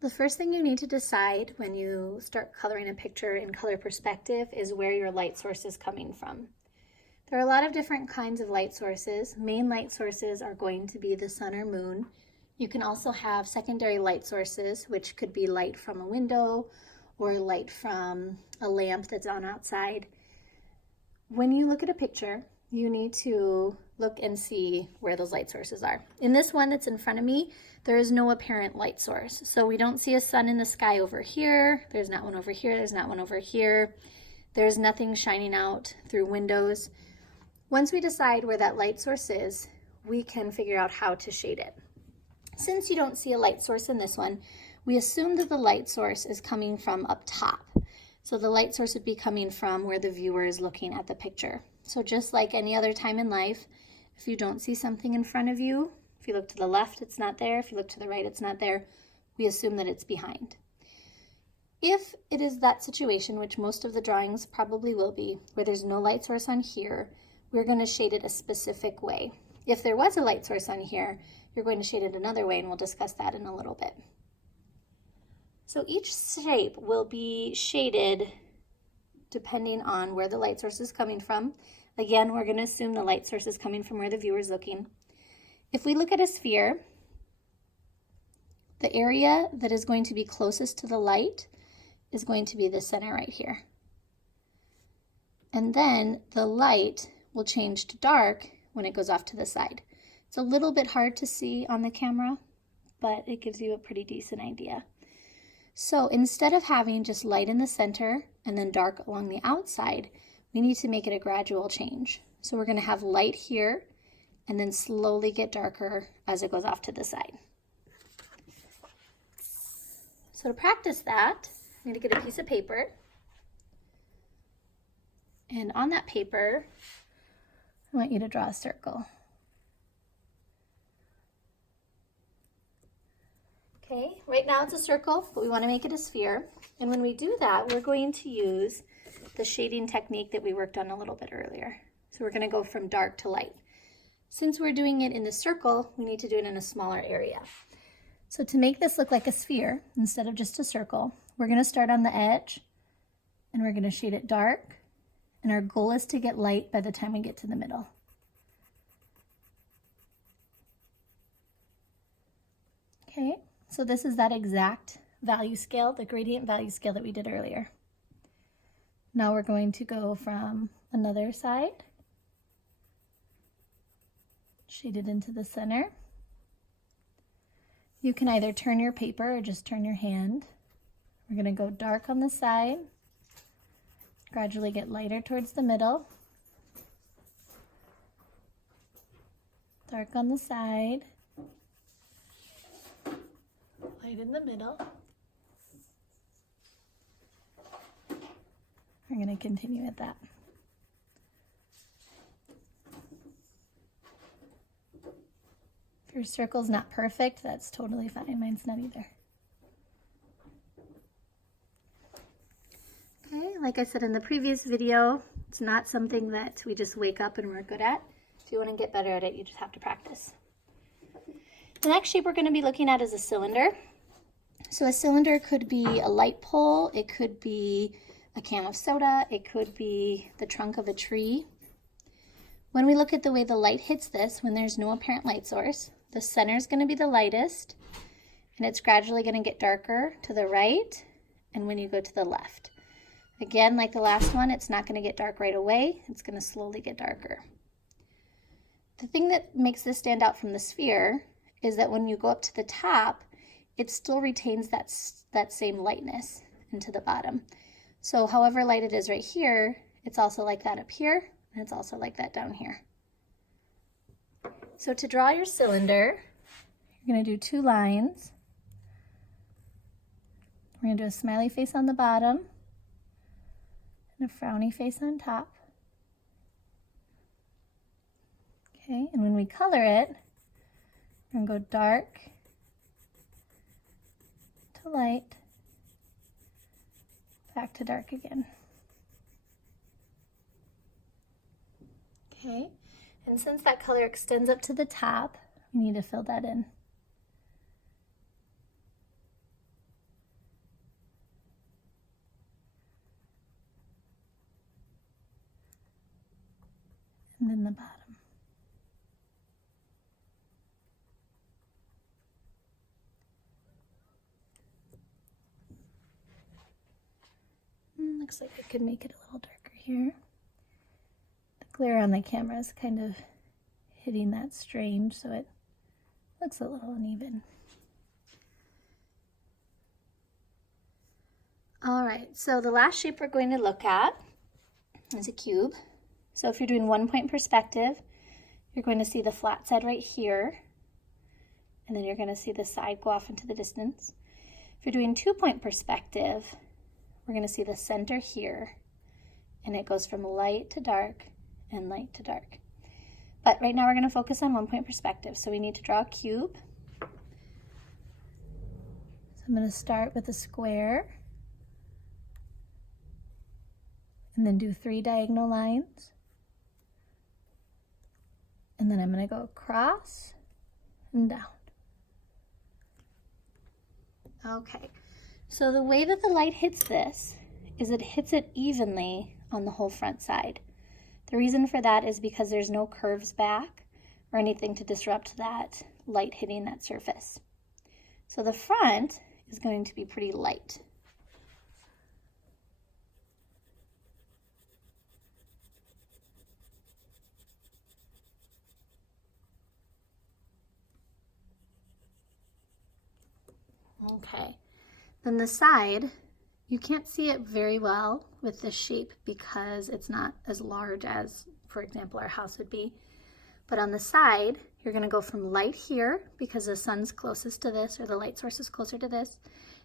The first thing you need to decide when you start coloring a picture in color perspective is where your light source is coming from. There are a lot of different kinds of light sources. Main light sources are going to be the sun or moon. You can also have secondary light sources, which could be light from a window or light from a lamp that's on outside. When you look at a picture, you need to look and see where those light sources are. In this one that's in front of me, there is no apparent light source. So we don't see a sun in the sky over here. There's not one over here. There's not one over here. There's nothing shining out through windows. Once we decide where that light source is, we can figure out how to shade it. Since you don't see a light source in this one, we assume that the light source is coming from up top. So the light source would be coming from where the viewer is looking at the picture. So just like any other time in life, if you don't see something in front of you, if you look to the left, it's not there. If you look to the right, it's not there. We assume that it's behind. If it is that situation, which most of the drawings probably will be, where there's no light source on here, we're going to shade it a specific way. If there was a light source on here, you're going to shade it another way, and we'll discuss that in a little bit. So each shape will be shaded depending on where the light source is coming from. Again, we're going to assume the light source is coming from where the viewer is looking. If we look at a sphere, the area that is going to be closest to the light is going to be the center right here. And then the light will change to dark when it goes off to the side. It's a little bit hard to see on the camera, but it gives you a pretty decent idea. So instead of having just light in the center and then dark along the outside, we need to make it a gradual change. So we're going to have light here and then slowly get darker as it goes off to the side. So to practice that, I'm going to get a piece of paper. And on that paper, I want you to draw a circle. Okay, right now it's a circle, but we want to make it a sphere. And when we do that, we're going to use the shading technique that we worked on a little bit earlier. So we're going to go from dark to light. Since we're doing it in the circle, we need to do it in a smaller area. So to make this look like a sphere, instead of just a circle, we're going to start on the edge, and we're going to shade it dark. And our goal is to get light by the time we get to the middle. Okay, so this is that exact value scale, the gradient value scale that we did earlier. Now we're going to go from another side, shade it into the center. You can either turn your paper or just turn your hand. We're going to go dark on the side, gradually get lighter towards the middle, dark on the side, light in the middle. We're going to continue with that. If your circle's not perfect, that's totally fine. Mine's not either. Okay, like I said in the previous video, it's not something that we just wake up and we're good at. If you want to get better at it, you just have to practice. The next shape we're going to be looking at is a cylinder. So a cylinder could be a light pole, it could be a can of soda, it could be the trunk of a tree. When we look at the way the light hits this, when there's no apparent light source, the center is going to be the lightest, and it's gradually going to get darker to the right, and when you go to the left. Again, like the last one, it's not going to get dark right away, it's going to slowly get darker. The thing that makes this stand out from the sphere is that when you go up to the top, it still retains that same lightness into the bottom. So however light it is right here, it's also like that up here, and it's also like that down here. So to draw your cylinder, you're going to do 2 lines. We're going to do a smiley face on the bottom and a frowny face on top. Okay, and when we color it, we're going to go dark to light, back to dark again. Okay, and since that color extends up to the top, we need to fill that in. and then the bottom. Looks like I could make it a little darker here. The glare on the camera is kind of hitting that strange, so it looks a little uneven. All right, so the last shape we're going to look at is a cube. So if you're doing 1-point perspective, you're going to see the flat side right here, and then you're going to see the side go off into the distance. If you're doing 2-point perspective, we're going to see the center here, and it goes from light to dark and light to dark. But right now we're going to focus on 1-point perspective, so we need to draw a cube. So I'm going to start with a square, and then do 3 diagonal lines. And then I'm going to go across and down. Okay, so the way that the light hits this is it hits it evenly on the whole front side. The reason for that is because there's no curves back or anything to disrupt that light hitting that surface. So the front is going to be pretty light. Okay, then the side, you can't see it very well with this shape because it's not as large as, for example, our house would be. But on the side, you're going to go from light here because the sun's closest to this, or the light source is closer to this,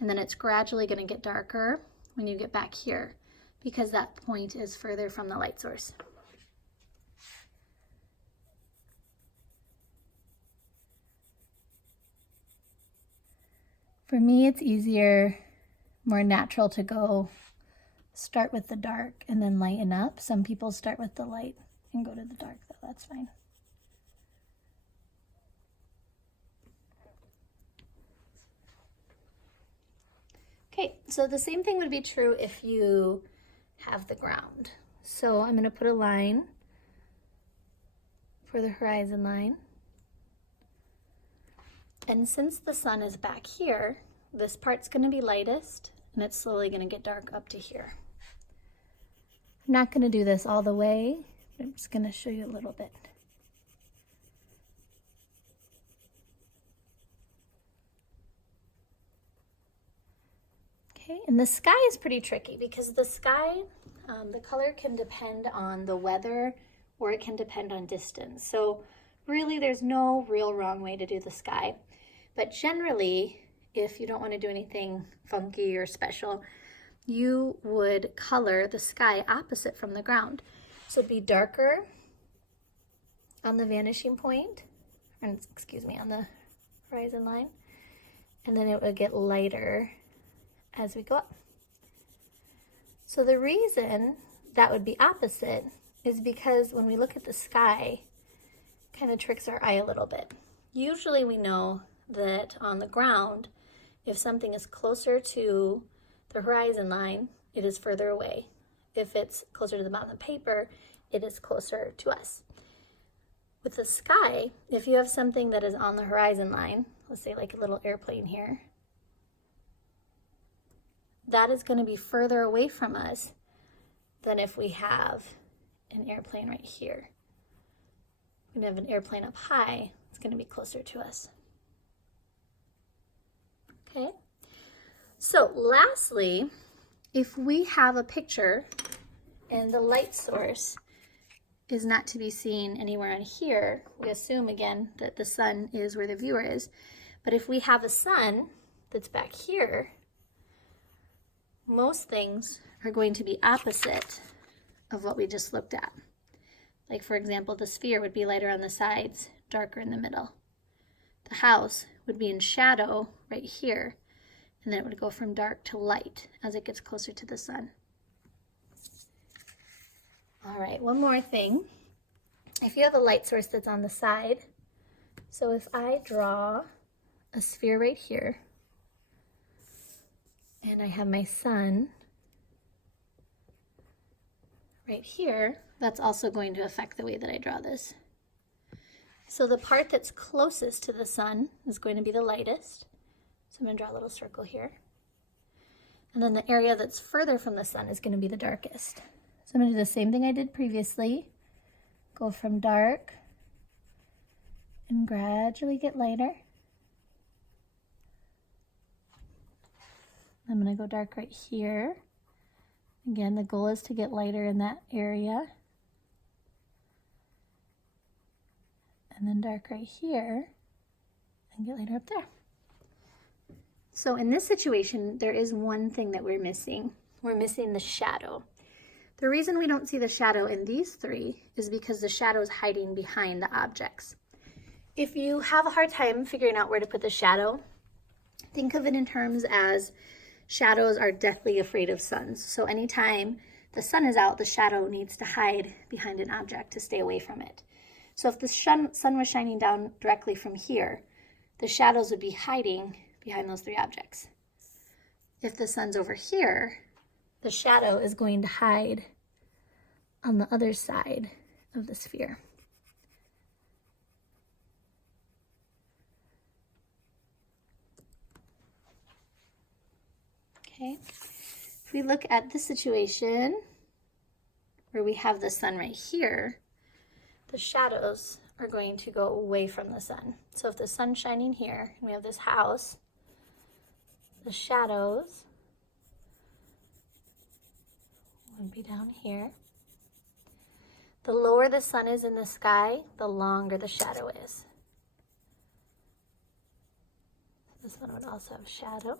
and then it's gradually going to get darker when you get back here because that point is further from the light source. For me, it's easier, more natural to go start with the dark and then lighten up. Some people start with the light and go to the dark, though. That's fine. Okay, so the same thing would be true if you have the ground. So I'm going to put a line for the horizon line. And since the sun is back here, this part's going to be lightest, and it's slowly going to get dark up to here. I'm not going to do this all the way. I'm just going to show you a little bit. Okay, and the sky is pretty tricky because the sky, the color can depend on the weather or it can depend on distance. So really there's no real wrong way to do the sky. But generally, if you don't want to do anything funky or special, you would color the sky opposite from the ground. So it'd be darker on the vanishing point, or excuse me, on the horizon line, and then it would get lighter as we go up. So the reason that would be opposite is because when we look at the sky, it kind of tricks our eye a little bit. Usually we know that on the ground, if something is closer to the horizon line, it is further away. If it's closer to the bottom of the paper, it is closer to us. With the sky, if you have something that is on the horizon line, let's say like a little airplane here, that is going to be further away from us than if we have an airplane right here. When we have an airplane up high, it's going to be closer to us. Okay, so lastly, if we have a picture and the light source is not to be seen anywhere on here, we assume again that the sun is where the viewer is. But if we have a sun that's back here, most things are going to be opposite of what we just looked at. Like for example, the sphere would be lighter on the sides, darker in the middle. The house would be in shadow right here, and then it would go from dark to light as it gets closer to the sun. All right, one more thing. If you have a light source that's on the side, so if I draw a sphere right here, and I have my sun right here, that's also going to affect the way that I draw this. So the part that's closest to the sun is going to be the lightest. So I'm going to draw a little circle here. And then the area that's further from the sun is going to be the darkest. So I'm going to do the same thing I did previously. Go from dark and gradually get lighter. I'm going to go dark right here. Again, the goal is to get lighter in that area. And then dark right here and get lighter up there. So in this situation, there is one thing that we're missing. We're missing the shadow. The reason we don't see the shadow in these three is because the shadow is hiding behind the objects. If you have a hard time figuring out where to put the shadow, think of it in terms as shadows are deathly afraid of suns. So anytime the sun is out, the shadow needs to hide behind an object to stay away from it. So if the sun was shining down directly from here, the shadows would be hiding behind those three objects. If the sun's over here, the shadow is going to hide on the other side of the sphere. Okay, if we look at the situation where we have the sun right here, the shadows are going to go away from the sun. So if the sun's shining here and we have this house, the shadows would be down here. The lower the sun is in the sky, the longer the shadow is. This one would also have shadow.